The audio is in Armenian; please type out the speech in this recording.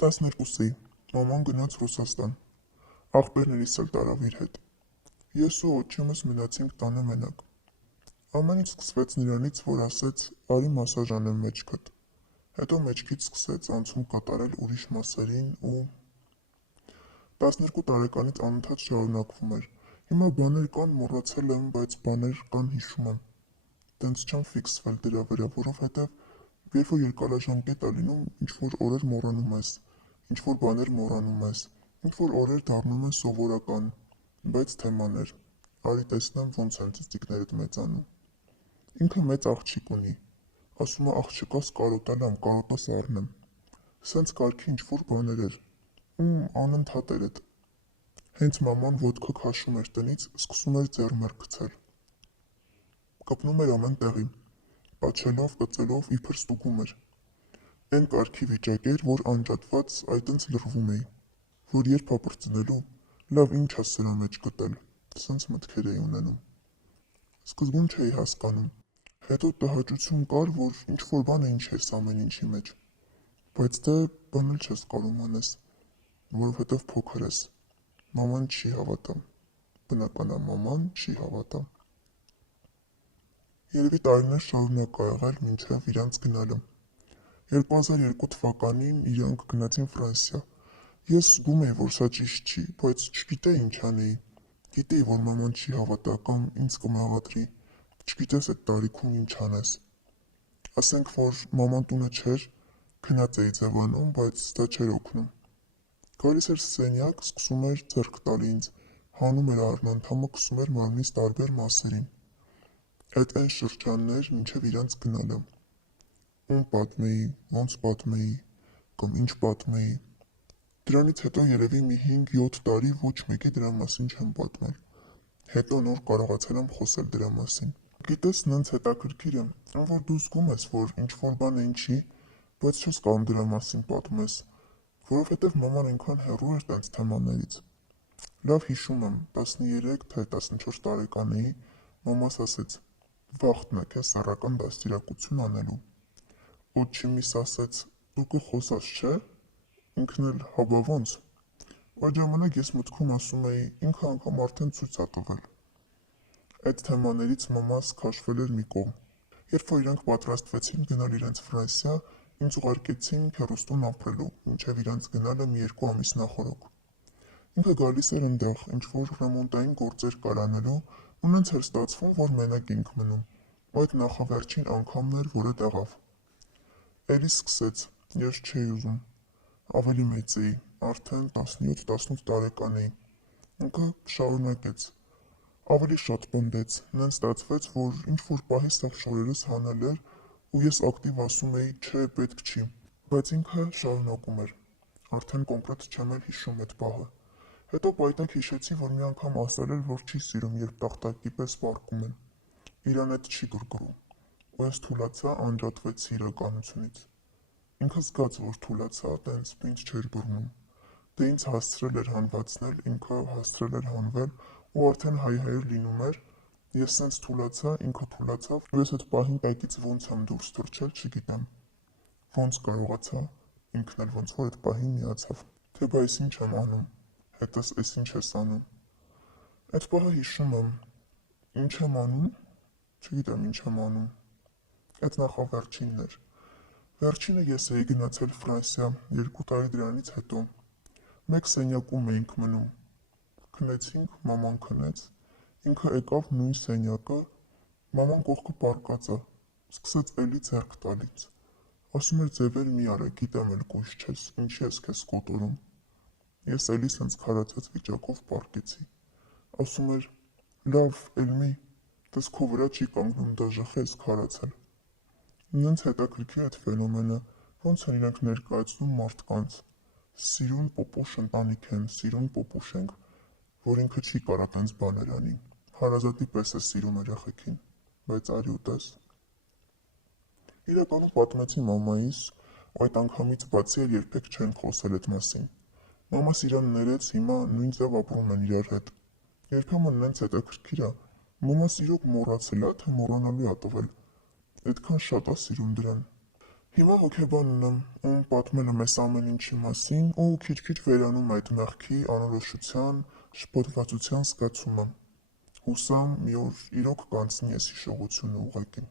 12-ի մաման գնաց Ռուսաստան, աղբերներիս էլ տարավ իր հետ, ես ու օջիմս մնացինք տանը մենակ, ամեն ինչ սկսվեց նրանից, որ ասեց արի մասաժ անեմ մեջքդ, հետո մեջքից սկսեց անցում կատարել ուրիշ մասերին ու… 12 տարեկանից անընդհատ շարունակվում էր, հիմա բաներ կան մոռացել եմ, բայց բաներ կան հիշում եմ, տենց չեմ ֆիքսվել դրա վրա, որովհետև երբ որ երկարաժամկետ ա լինում, ինչ-որ օրեր մոռանում ես, ինչ-որ բաներ մոռանում ես, ինչ-որ օրեր դառնում են սովորական, բայց թեմաներ, արի տեսնեմ ոնց են ծծիկներդ մեծանում։ Ինքը մեծ աղջիկ ունի, ասում է աղջկաս կարոտել եմ, կարոտաս առնեմ, սենց կարգի ինչ-որ բաներ էր, անընդհատ էր էդ, հենց մաման ոտքը քաշում էր տնից, սկսում էր ձեռ-մեռ գցել, կպնում էր ամեն տեղի, պաչելով, կծելով, իբր ստուգում էր, էն կարգի վիճակ էր, որ անջատված այտենց լռվում էի, որ երբ ա պրծնելու, լավ ինչ ա սրա մեջ գտել, սենց մտքեր էի ունենում, սկզբում չէի հասկանում, հետո տհաճություն կար, որ ինչ-որ բան է ինչ ես ամեն ինչի մեջ, բայց դե բան էլ չես կարում անես, որովհետև փոքր ես, մաման չի հավատա, բնական ա մաման չի հավատա։ Երևի տարիներ շարունակ ա եղել մինչև իրանց գնալը, 2002 թվականին իրանք գնացին Ֆրանսիա, ես զգում էի, որ սա ճիշտ չի, բայց չգիտեի ինչ անեի, գիտեի, որ մաման չի հավատա կամ ինձ կմեղադրի, չգիտես էդ տարիքում ինչ անես, ասենք, որ մաման տունը չէր, քնած էի ձևանում, բայց դա չէր օգնում, գալիս էր սենյակ, սկսում էր ձեռք տալ ինձ, հանում էր արմանդամը, քսում էր մարմնիս տարբեր մասերին, էդ էն շրջաններ մինչև իրանց գնալը, ում պատմեի, ոնց պատմեի, կամ ինչ պատմեի, դրանից հետո երևի մի 5-7 տարի ոչ մեկի դրա մասին չեմ պատմել, հետո նոր կարողացել եմ խոսել դրա մասին, գիտես նենց հետաքրքիր է, որ դու զգում ես, որ ինչ-որ բան էն չի, բայց չես կարող դրա մասին պատմես, որովհետև մաման այնքան հեռու էր տենց թեմաներից, լավ հիշում եմ, 13 թե 14 տարեկան էի, մամաս ասեց, վաղտն է քեզ սեռական դաստիարակություն անելու, օջիմիս ասեց, դու կխոսաս չէ, ինքն էլ հա բա ոնց, ու այդ ժամանակ ես մտքում ասում էի, ինքը անգամ արդեն ցույց ա տվել, այդ թեմաներից մամաս քաշվել էր մի կողմ, երբ որ իրանք պատրաստվեցին գնալ իրենց Ֆրանսիա, ինձ ուղարկեցին քեռուստուն ապրելու, մինչև իրանց գնալը մի 2 ամիս նախօրոք, ինքը գալիս էր ընդեղ, ինչ-որ ռեմոնտային գործեր կար անելու, ու նենց էր ստացվում, որ մենակ էինք մնում, ու այդ նախավերջին անգամն էր, որ էդ եղավ, էլի սկսեց, ես չէի ուզում, ավելի մեծ էի, արդեն 17-18 տարեկան էի, ինքը շարունակեց, ավելի շատ պնդեց, նենց ստացվեց, որ ինչ-որ պահի սաղ շորերս հանել էր, ու ես ակտիվ ասում էի, չէ, պետք չի, բայց ինքը շարունակում էր, արդեն կոնկրետ չեմ էլ հիշում էդ պահը, հետո պայտակ հիշեցի, որ մի անգամ ասել էր, որ չի սիրում, երբ տախտակի պես պառկում են, իրան էդ չի գրգռում, ու ես թուլացա, անջատվեցի իրականությունից, ինքը զգաց, որ թուլացա, տենց ինձ չէր բռնում, դե ինձ հասցրել էր հանվածնել, ինքը հասցրել էր հանվել, ու արդեն հայ-հայր լինում էր, ես սենց թուլացա, ինքը թուլացավ, ու ես էդ պահին տակից ոնց եմ դուրս թռչել, չգիտեմ, ոնց կարողացա, ինքն էլ ոնց որ էդ պահին միացավ, թե բա ես ինչ եմ անում, հետս էս ինչ ես անում, էդ պահը հիշում եմ, ինչ եմ անում, չգիտեմ ինչ եմ անում, էդ նախավերջինն էր, վերջինը ես էի գնացել Ֆրանսիա 2 տարի դրանից հետո, մեկ սենյակում էինք մնում, քնեցինք, մաման քնեց, ինքը եկավ նույն սենյակը, մաման կողքը պառկած ա, սկսեց էլի ձեռք տալից, ասում էր ձևեր մի արա, գիտեմ էլ կույս չես, ինչի ես քեզ կոտորում, ես էլի սենց քարացած վիճակով պառկեցի, ասում էր, լավ, էլ մի, տես քո վրա չի կանգնում, դա ժխես քարացել, նենց հետաքրքիր էդ ֆենոմենը, ոնց են իրանք ներկայացնում մարդկանց, սիրուն պոպոշ ընտանիք են, սիրուն պոպուշ ենք, որ ինքը չի կարա տենց բաներ անի, հարազատի պես է սիրում երեխեքին, բայց արի ու տես։ Իրականում պատմեցի մամայիս, ու այդ անգամից բացի էլ երբեք չենք խոսել էդ մասին, մամաս իրան ներեց, հիմա նույն ձև ապրում են իրար հետ, երբեմն նենց հետաքրքիր ա, մամաս իրոք մոռացել ա, թե մոռանալու ա տվել, էդքան շատ ա սիրում դրան, Հիմա հոգեբան ունեմ, ում պատմել եմ այս ամեն ինչի մասին ու քիչ-քիչ վերանում այդ մեղքի անորոշության, շփոթվածության զգացումը։ Հուսամ մի օր իրոք կանցնի այս հիշողությունը ուղղակի։